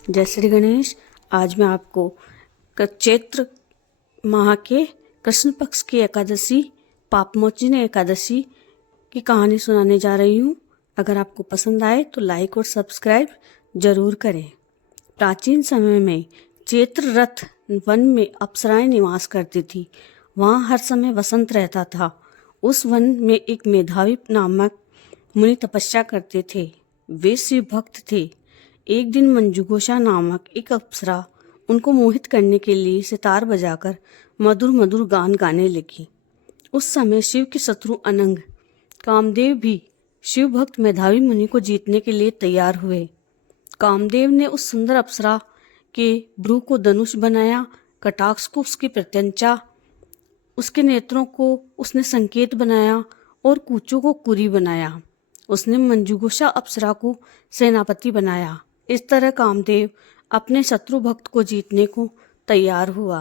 जय श्री गणेश। आज मैं आपको चैत्र माह के कृष्ण पक्ष की एकादशी पापमोचनी एकादशी की कहानी सुनाने जा रही हूँ। अगर आपको पसंद आए तो लाइक और सब्सक्राइब जरूर करें। प्राचीन समय में चैत्र रथ वन में अप्सराएं निवास करती थी। वहाँ हर समय वसंत रहता था। उस वन में एक मेधावी नामक मुनि तपस्या करते थे। वे शिव भक्त थे। एक दिन मंजूघोषा नामक एक अप्सरा उनको मोहित करने के लिए सितार बजाकर मधुर मधुर गान गाने लगी। उस समय शिव के शत्रु अनंग कामदेव भी शिव भक्त मेधावी मुनि को जीतने के लिए तैयार हुए। कामदेव ने उस सुंदर अप्सरा के भ्रू को धनुष बनाया, कटाक्ष को उसकी प्रत्यंचा, उसके नेत्रों को उसने संकेत बनाया और कूचों को कुरी बनाया। उसने मंजूघोषा अप्सरा को सेनापति बनाया। इस तरह कामदेव अपने शत्रु भक्त को जीतने को तैयार हुआ।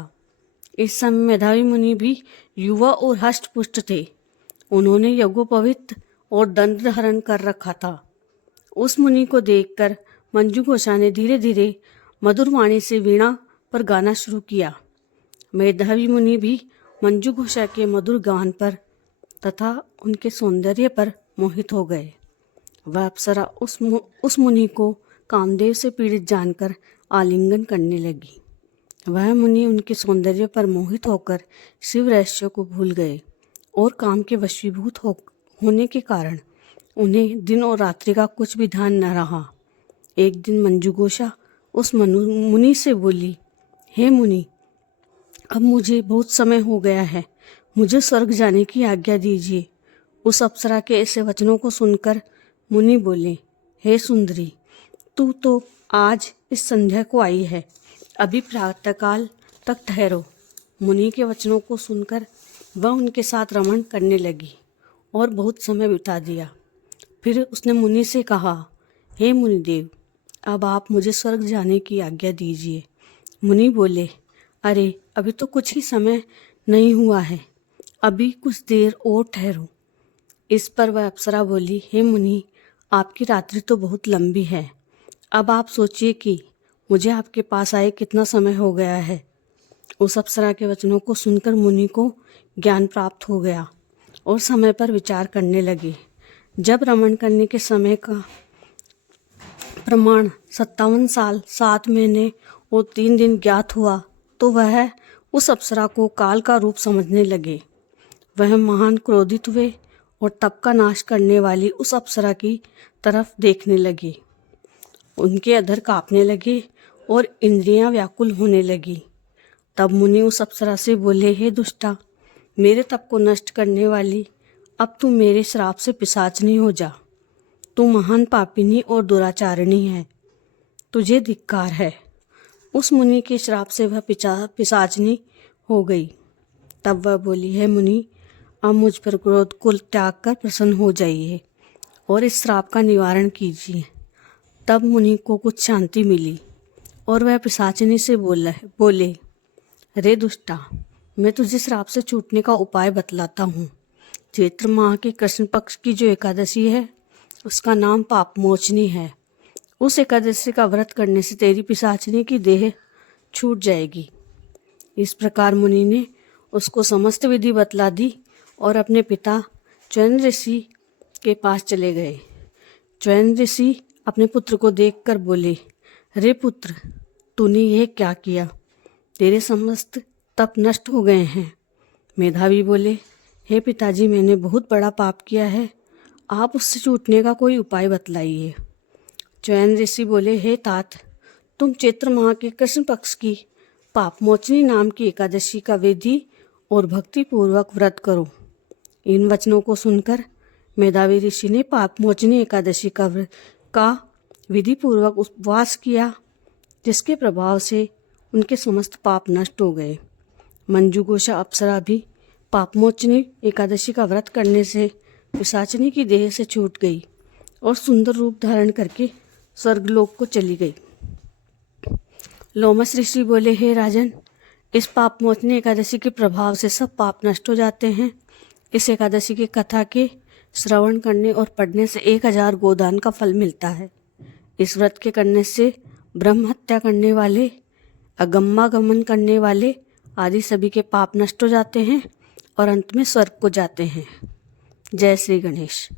इस समय मेधावी मुनि भी युवा और हष्ट पुष्ट थे। उन्होंने यज्ञोपवीत और दंड धारण कर रखा था। उस मुनि को देखकर मंजूघोषा ने धीरे धीरे मधुर वाणी से वीणा पर गाना शुरू किया। मेधावी मुनि भी मंजूघोषा के मधुर गान पर तथा उनके सौंदर्य पर मोहित हो गए। वह अप्सरा उस मुनि को कामदेव से पीड़ित जानकर आलिंगन करने लगी। वह मुनि उनके सौंदर्य पर मोहित होकर शिव रहस्य को भूल गए और काम के वशीभूत होने के कारण उन्हें दिन और रात्रि का कुछ भी ध्यान न रहा। एक दिन मंजूघोषा उस मुनि से बोली, हे मुनि, अब मुझे बहुत समय हो गया है, मुझे स्वर्ग जाने की आज्ञा दीजिए। उस अप्सरा के ऐसे वचनों को सुनकर मुनि बोले, हे सुंदरी, तू तो आज इस संध्या को आई है, अभी प्रातःकाल तक ठहरो। मुनि के वचनों को सुनकर वह उनके साथ रमण करने लगी और बहुत समय बिता दिया। फिर उसने मुनि से कहा, हे मुनिदेव, अब आप मुझे स्वर्ग जाने की आज्ञा दीजिए। मुनि बोले, अरे अभी तो कुछ ही समय नहीं हुआ है, अभी कुछ देर और ठहरो। इस पर वह अप्सरा बोली, हे मुनि, आपकी रात्रि तो बहुत लंबी है, अब आप सोचिए कि मुझे आपके पास आए कितना समय हो गया है। उस अप्सरा के वचनों को सुनकर मुनि को ज्ञान प्राप्त हो गया और समय पर विचार करने लगे। जब रमण करने के समय का प्रमाण 57 साल 7 महीने और 3 दिन ज्ञात हुआ तो वह उस अप्सरा को काल का रूप समझने लगे। वह महान क्रोधित हुए और तप का नाश करने वाली उस अप्सरा की तरफ देखने लगे। उनके अधर कांपने लगे और इंद्रियां व्याकुल होने लगी। तब मुनि उस अप्सरा से बोले, हे दुष्टा, मेरे तप को नष्ट करने वाली, अब तू मेरे श्राप से पिशाचनी हो जा। तू महान पापिनी और दुराचारिणी है, तुझे धिक्कार है। उस मुनि के श्राप से वह पिशाचनी हो गई। तब वह बोली, हे मुनि, अब मुझ पर क्रोध को त्याग कर प्रसन्न हो जाइए और इस श्राप का निवारण कीजिए। तब मुनि को कुछ शांति मिली और वह पिशाचिनी से बोले, रे दुष्टा, मैं तुझे श्राप से छूटने का उपाय बतलाता हूँ। चैत्र माह के कृष्ण पक्ष की जो एकादशी है उसका नाम पापमोचनी है। उस एकादशी का व्रत करने से तेरी पिशाचिनी की देह छूट जाएगी। इस प्रकार मुनि ने उसको समस्त विधि बतला दी और अपने पिता च्वयन ऋषि के पास चले गए। च्वयन ऋषि अपने पुत्र को देखकर बोले, रे पुत्र, तूने यह क्या किया? तेरे समस्त तप नष्ट हो गए हैं। मेधावी बोले, हे पिताजी, मैंने बहुत बड़ा पाप किया है, आप उससे छूटने का कोई उपाय बतलाइए। च्वयन ऋषि बोले, हे तात, तुम चैत्र माह के कृष्ण पक्ष की पापमोचनी नाम की एकादशी का विधि और भक्ति पूर्वक व्रत करो। इन वचनों को सुनकर मेधावी ऋषि ने पापमोचनी एकादशी का विधि पूर्वक उपवास किया, जिसके प्रभाव से उनके समस्त पाप नष्ट हो गए। मंजूघोषा अप्सरा भी पापमोचनी एकादशी का व्रत करने से पिशाचिनी की देह से छूट गई और सुंदर रूप धारण करके स्वर्गलोक को चली गई। लोमस ऋषि बोले, हे राजन, इस पापमोचनी एकादशी के प्रभाव से सब पाप नष्ट हो जाते हैं। इस एकादशी की कथा के श्रवण करने और पढ़ने से 1000 गोदान का फल मिलता है। इस व्रत के करने से ब्रह्म हत्या करने वाले, अगम्मागमन करने वाले आदि सभी के पाप नष्ट हो जाते हैं और अंत में स्वर्ग को जाते हैं। जय श्री गणेश।